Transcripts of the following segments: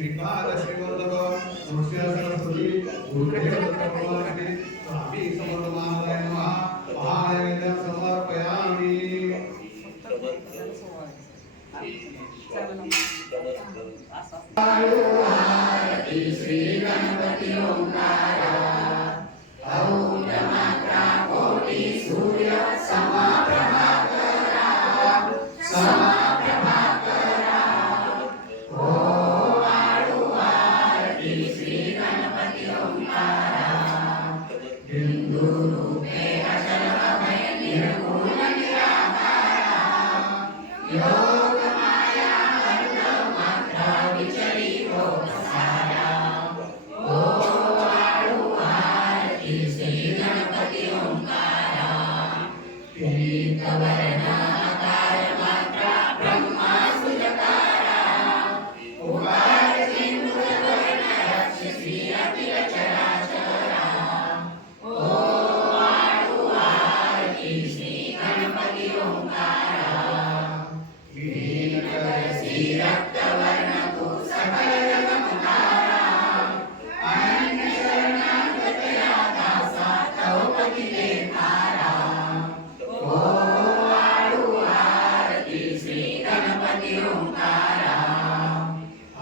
श्रीपाद श्रीवल्लभ नृसिंह सरस्वती गुरुदेव दत्तप्रभुवांचे स्वामी समर्थ महाराज नमः Amen.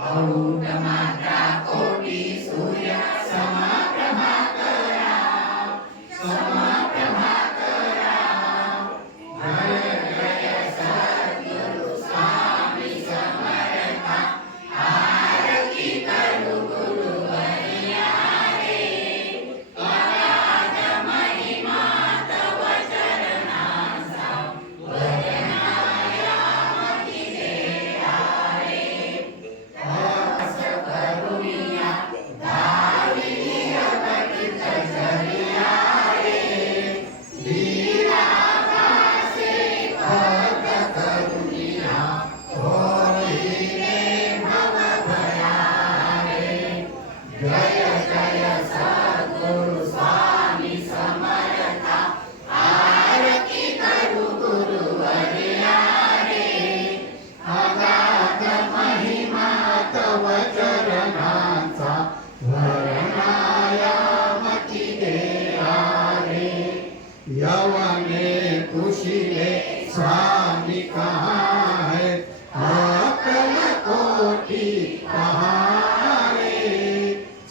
समर्पयामि यवने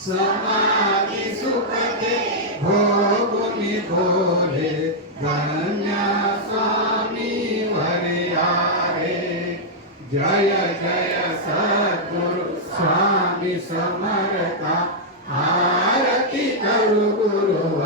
समाधि सुखते भोग भोले धन्य स्वामी वरिया रे जय जय सद्गुरु स्वामी समरता आरती करु गुरु